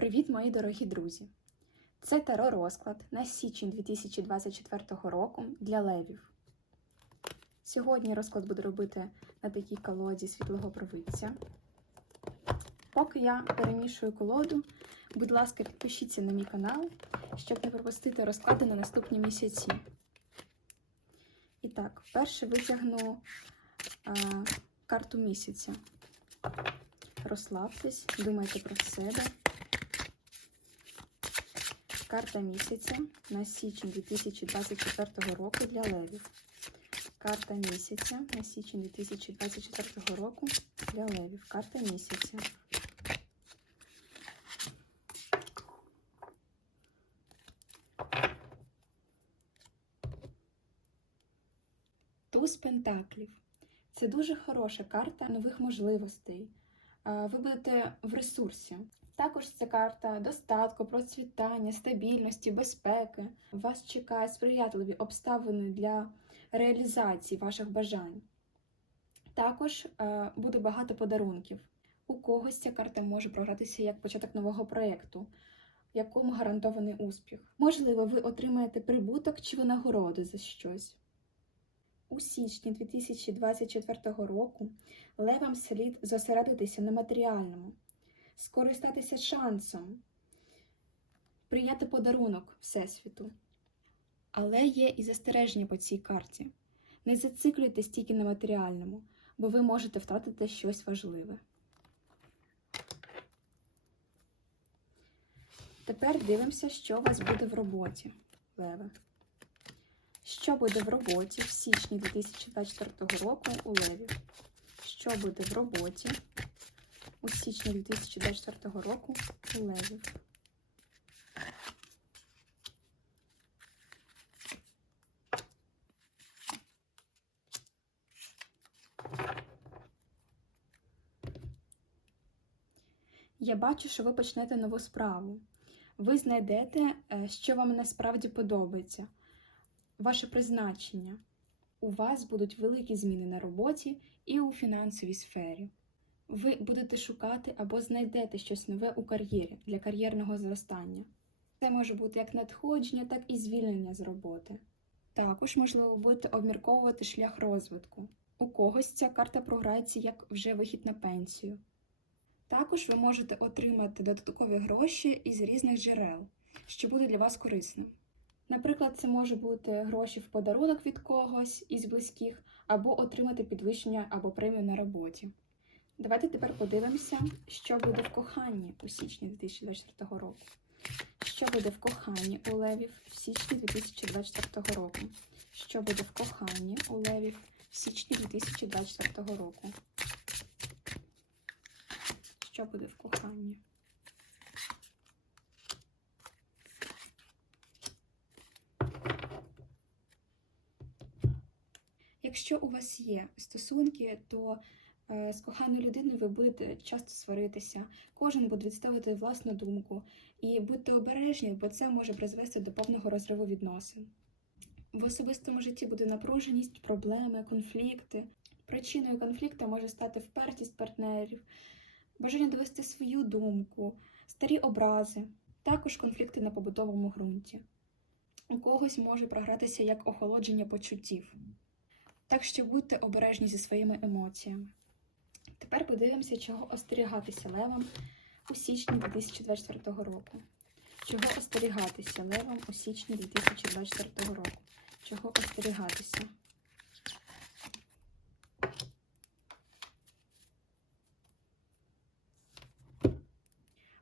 Привіт, мої дорогі друзі! Це таро розклад на січень 2024 року для левів. Сьогодні розклад буду робити на такій колоді світлого провидця. Поки я перемішую колоду, будь ласка, підпишіться на мій канал, щоб не пропустити розклади на наступні місяці. І так, вперше витягну а, карту місяця. Розслабтесь, думайте про себе. Карта місяця на січень 2024 року для левів. Карта місяця на січень 2024 року для левів. Карта місяця. Туз Пентаклів. Це дуже хороша карта нових можливостей. Ви будете в ресурсі. Також це карта достатку, процвітання, стабільності, безпеки. Вас чекають сприятливі обставини для реалізації ваших бажань. Також е, буде багато подарунків. У когось ця карта може програтися як початок нового проєкту, якому гарантований успіх. Можливо, ви отримаєте прибуток чи винагороди за щось. У січні 2024 року левам слід зосередитися на матеріальному, скористатися шансом, прийняти подарунок Всесвіту. Але є і застереження по цій карті. Не зациклюйтесь тільки на матеріальному, бо ви можете втратити щось важливе. Тепер дивимося, що у вас буде в роботі, Леве. Що буде в роботі в січні 2024 року у Леві? Що буде в роботі у січні 2024 року у Левів? Я бачу, що ви почнете нову справу. Ви знайдете, е, що вам насправді подобається, ваше призначення. У вас будуть великі зміни на роботі і у фінансовій сфері. Ви будете шукати або знайдете щось нове у кар'єрі для кар'єрного зростання. Це може бути як надходження, так і звільнення з роботи. Також, можливо, будете обмірковувати шлях розвитку. У когось ця карта програється як вже вихід на пенсію. Також ви можете отримати додаткові гроші із різних джерел, що буде для вас корисним. Наприклад, це може бути гроші в подарунок від когось із близьких, або отримати підвищення або премію на роботі. Давайте тепер подивимося, що буде в коханні у січні 2024 року. Що буде в коханні у левів в січні 2024 року? Що буде в коханні у левів в січні 2024 року? Що буде в коханні? Якщо у вас є стосунки, то з коханою людиною ви будете часто сваритися, кожен буде відставити власну думку. І будьте обережні, бо це може призвести до повного розриву відносин. В особистому житті буде напруженість, проблеми, конфлікти. Причиною конфлікту може стати впертість партнерів, бажання довести свою думку, старі образи, також конфлікти на побутовому ґрунті. У когось може програтися як охолодження почуттів. Так що будьте обережні зі своїми емоціями. Тепер подивимося, чого остерігатися левам у січні 2024 року. Чого остерігатися левам у січні 2024 року? Чого остерігатися?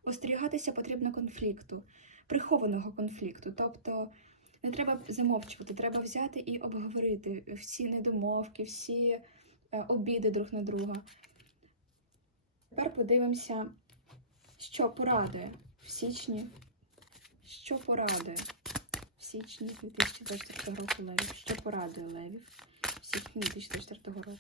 Остерігатися потрібно конфлікту, прихованого конфлікту. Тобто не треба замовчувати, треба взяти і обговорити всі недомовки, всі е, обіди друг на друга. Тепер подивимося, що порадує в січні. Що порадує в січні 2024 року левів? Що порадує левів в січні 2024 року?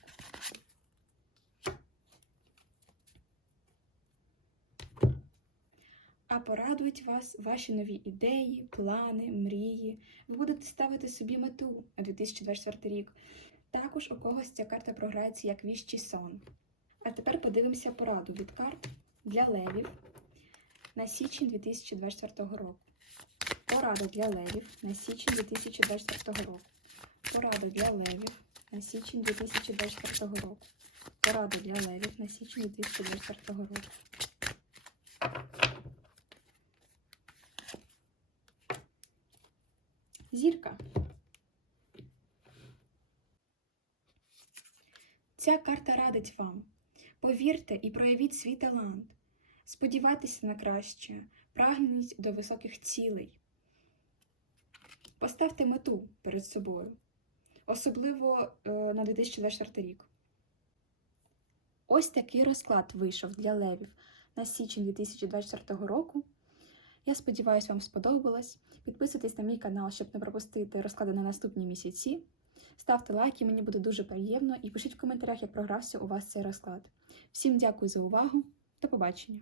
А порадують вас ваші нові ідеї, плани, мрії. Ви будете ставити собі мету на 2024 рік. Також у когось ця карта програється як віщий сон. А тепер подивимося пораду від карт для левів на січень 2024 року. Порада для левів на січень 2024 року. Порада для левів на січень 2024 року. Порада для левів на січень 2024 року. Зірка. Ця карта радить вам. Повірте і проявіть свій талант. Сподівайтеся на краще, прагніть до високих цілей. Поставте мету перед собою, особливо е, на 2024 рік. Ось такий розклад вийшов для левів на січень 2024 року. Я сподіваюся, вам сподобалось. Підписуйтесь на мій канал, щоб не пропустити розклади на наступні місяці. Ставте лайки, мені буде дуже приємно, і пишіть в коментарях, як програвся у вас цей розклад. Всім дякую за увагу. До побачення!